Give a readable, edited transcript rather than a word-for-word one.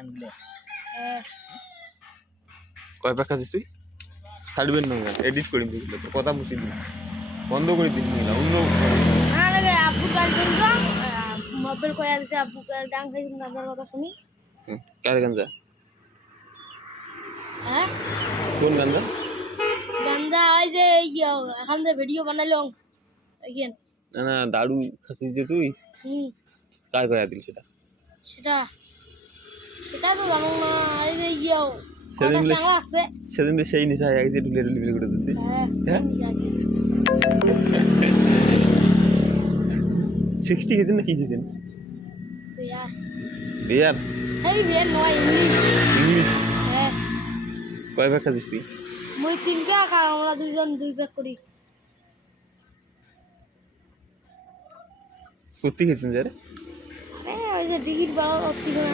আনলে কয় পাক খাচ্ছিস তুই ছাড়বেন না এডিট করে দিবি কথা বুঝি বন্ধ করে দিবি না অন্য না লাগে আব্বু গার্লফ্রেন্ড মোবাইল কয়া দিছে আব্বু ডাং খাইছিস গাঁজার কথা শুনি কার গাঞ্জা হ্যাঁ কোন গাঞ্জা গান্দা ওই যে এখান থেকে ভিডিও বানাইলাম এইখান না না দাড়ু খাচ্ছিস যে তুই কার কয়া দিল সেটা সেটা সেটা তো জানো না এই যে সেদিন বলে আছে সেদিন তো সেই নিশা এক যে ঢুলে ঢুলে করে দিচ্ছি হ্যাঁ 60 খেয়েছেন না কি খেয়েছেন বিয়ার বিয়ার এই বিয়ার নয় ইংলিশ ইংলিশ হ্যাঁ কয় পাক খাচ্ছিস তুই মই 3 প্যাক আর আমরা দুইজন 2 প্যাক করি কুত্তি খেয়েছেন যারে ওই যে টিকিট বাড়া অতি করে